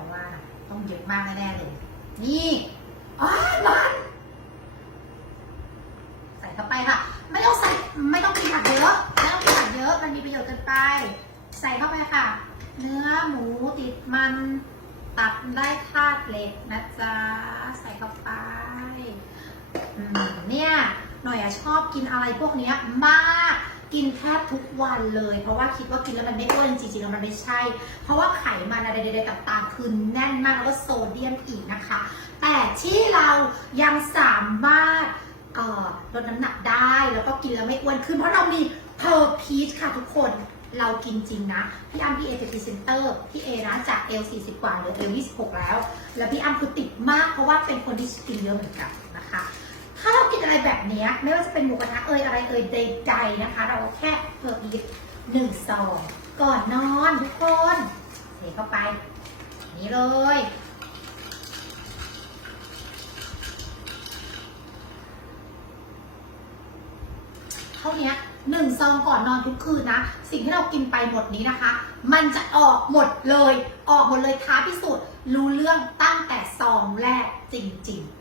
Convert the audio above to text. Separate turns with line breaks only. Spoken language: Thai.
ราว่า ต้องเยอะมากแน่ๆเลย นี่อ๋อมันใส่เข้าไปค่ะ ไม่ต้องใส่ไม่ต้องกินผักเยอะไม่ต้องกินผักเยอะมันมีประโยชน์เกินไป ใส่เข้าไปค่ะ เนื้อหมูติดมันตัดได้ธาตุเหล็กนะจ๊ะใส่เข้าไปเนี่ยหน่อยอะชอบกินอะไรพวกนี้มาก กินแทบทุกวันเลย เพราะว่าคิดว่ากินแล้วมันไม่อ้วนจริงๆแล้วมันไม่ใช่ เพราะว่าไขมันอะไรใดๆต่างๆ คือแน่นมากแล้วก็โซเดียมอีกนะคะ แต่ที่เรายังสามารถลดน้ำหนักได้แล้วก็กินแล้วไม่อ้วนขึ้น เพราะเรามีเพอร์พีชค่ะทุกคนเรากินจริงนะ พี่อ้ำพี่เอเป็นพรีเซนเตอร์พี่เอนะจากเอล40กว่าเหลือเอล26แล้ว แล้วพี่อ้ำคือติดมากเพราะว่าเป็นคนที่กินเยอะเหมือนกัน อะไรแบบนี้ไม่ว่าจะเป็นหมูกระทะเอ่ยอะไรเอ่ยใดๆนะคะ เราแค่เพิ่มอีกหนึ่งซองก่อนนอนทุกคนเทเข้าไป นี้เลยเท่านี้หนึ่งซองก่อนนอนทุกคืนนะ สิ่งที่เรากินไปหมดนี้นะคะ มันจะออกหมดเลย ออกหมดเลยท้าพิสูจน์รู้เรื่องตั้งแต่ซองแรกจริง ๆ